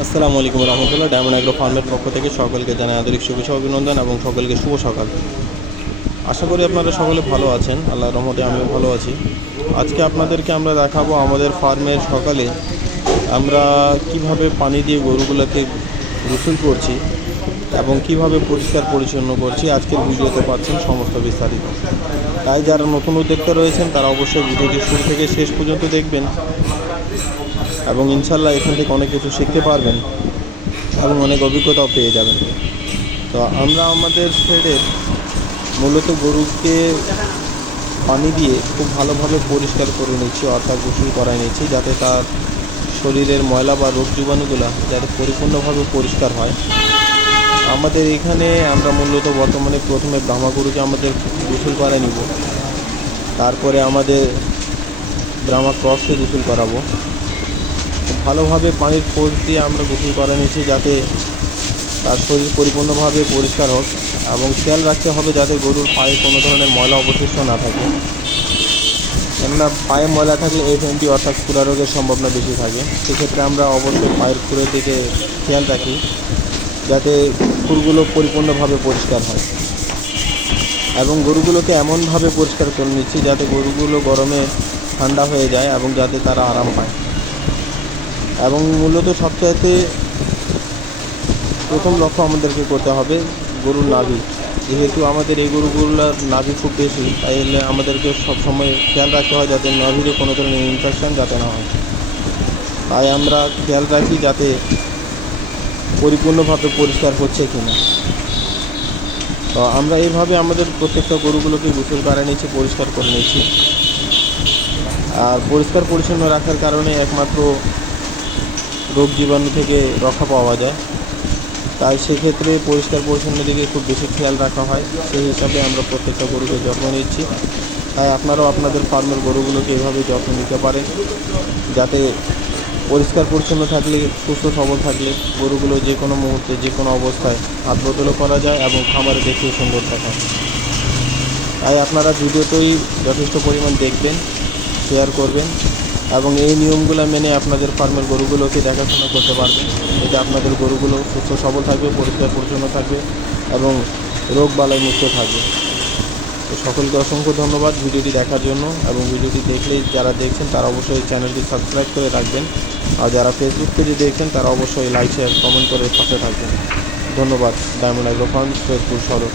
আসসালামু আলাইকুম রহমতুল্লাহ। Diamond agro ফার্মের পক্ষ থেকে সকলকে জানাই আন্তরিক শুভেচ্ছা অভিনন্দন এবং সকলকে শুভ সকাল। আশা করি আপনারা সকলে ভালো আছেন। আল্লাহর রহমতে আমিও ভালো আছি। আজকে আপনাদেরকে আমরা দেখাবো আমাদের ফার্মের সকালে আমরা কিভাবে পানি দিয়ে গরুগুলোকে গোসল করছি এবং কিভাবে পরিষ্কার পরিচ্ছন্ন করছি। আজকের ভিডিওতে পাচ্ছেন সমস্ত বিস্তারিত। তাই যারা নতুন উদ্যোক্তা রয়েছেন তারা অবশ্যই ভিডিওটি শুরু থেকে শেষ পর্যন্ত দেখবেন এবং ইনশাল্লাহ এখান থেকে অনেক কিছু শিখতে পারবেন এবং অনেক অভিজ্ঞতাও পেয়ে যাবেন। তো আমরা আমাদের শেডে মূলত গরুকে পানি দিয়ে খুব ভালোভাবে পরিষ্কার করে নিচ্ছি, অর্থাৎ গোসল করাই নিচ্ছি, যাতে তার শরীরের ময়লা বা রোগ জীবাণুগুলো যাতে পরিপূর্ণভাবে পরিষ্কার হয়। আমাদের এখানে আমরা মূলত বর্তমানে প্রথমে ব্রাহ্মা গরুকে আমাদের গোসল করাই নিব, তারপরে আমাদের ব্রাহ্মা ক্রসকে গোসল করাবো। ভালোভাবে পানির ফোর্স দিয়ে আমরা গোসল করে নিচ্ছি যাতে তার শরীর পরিপূর্ণভাবে পরিষ্কার হোক এবং খেয়াল রাখতে হবে যাতে গরুর পায়ে কোনো ধরনের ময়লা অবশিষ্ট না থাকে। কেননা পায়ে ময়লা থাকলে এফএমটি অর্থাৎ খুরা রোগের সম্ভাবনা বেশি থাকে। সেক্ষেত্রে আমরা অবশ্যই পায়ের খুরের দিকে খেয়াল রাখি যাতে খুরগুলো পরিপূর্ণভাবে পরিষ্কার হয় এবং গরুগুলোকে এমনভাবে পরিষ্কার করে নিচ্ছি যাতে গরুগুলো গরমে ঠান্ডা হয়ে যায় এবং যাতে তারা আরাম পায়। এবং মূলত সবচাইতে প্রথম লক্ষ্য আমাদেরকে করতে হবে গরুর নাভি। যেহেতু আমাদের এই গরুগুলোর নাভি খুব বেশি, তাই হলে আমাদেরকে সবসময় খেয়াল রাখতে হয় যাতে নাভিতে কোনো ধরনের ইনফেকশন যাতে না হয়। তাই আমরা খেয়াল রাখি যাতে পরিপূর্ণভাবে পরিষ্কার হচ্ছে কি না। তো আমরা এইভাবে আমাদের প্রত্যেকটা গরুগুলোকে গোসল করে নিচ্ছি, পরিষ্কার করে নিচ্ছি। আর পরিষ্কার পরিচ্ছন্ন রাখার কারণে একমাত্র রোগ জীবাণু থেকে রক্ষা পাওয়া যায়। তাই সেক্ষেত্রে পরিষ্কার পরিচ্ছন্ন দিকে খুব বেশি খেয়াল রাখা হয়। সেই হিসাবে আমরা প্রত্যেকটা গরুকে যত্ন নিচ্ছি। তাই আপনারাও আপনাদের ফার্মের গরুগুলোকে এভাবে যত্ন নিতে পারেন যাতে পরিষ্কার পরিচ্ছন্ন থাকলে, সুস্থ সবল থাকলে গরুগুলো যে কোনো মুহূর্তে যে কোনো অবস্থায় হাত বদলও করা যায় এবং খামারে দেখতেও সুন্দর থাকে। তাই আপনারা ভিডিওতেই যথেষ্ট পরিমাণ দেখবেন, শেয়ার করবেন এবং এই নিয়মগুলো মেনে আপনাদের ফার্মের গরুগুলোকে দেখাশোনা করতে পারবেন। এতে আপনাদের গরুগুলো সুস্থ সবল থাকবে, পরিষ্কার পরিচ্ছন্ন থাকবে এবং রোগ বালাই মুক্ত থাকবে। তো সকলকে অসংখ্য ধন্যবাদ ভিডিওটি দেখার জন্য এবং ভিডিওটি দেখলেই যারা দেখছেন তারা অবশ্যই চ্যানেলটি সাবস্ক্রাইব করে রাখবেন। আর যারা ফেসবুক পেজে দেখছেন তারা অবশ্যই লাইক শেয়ার কমেন্ট করে পাশে থাকবেন। ধন্যবাদ। ডায়মন্ড অ্যাগ্রো ফার্ম, সৈয়দপুর সদর।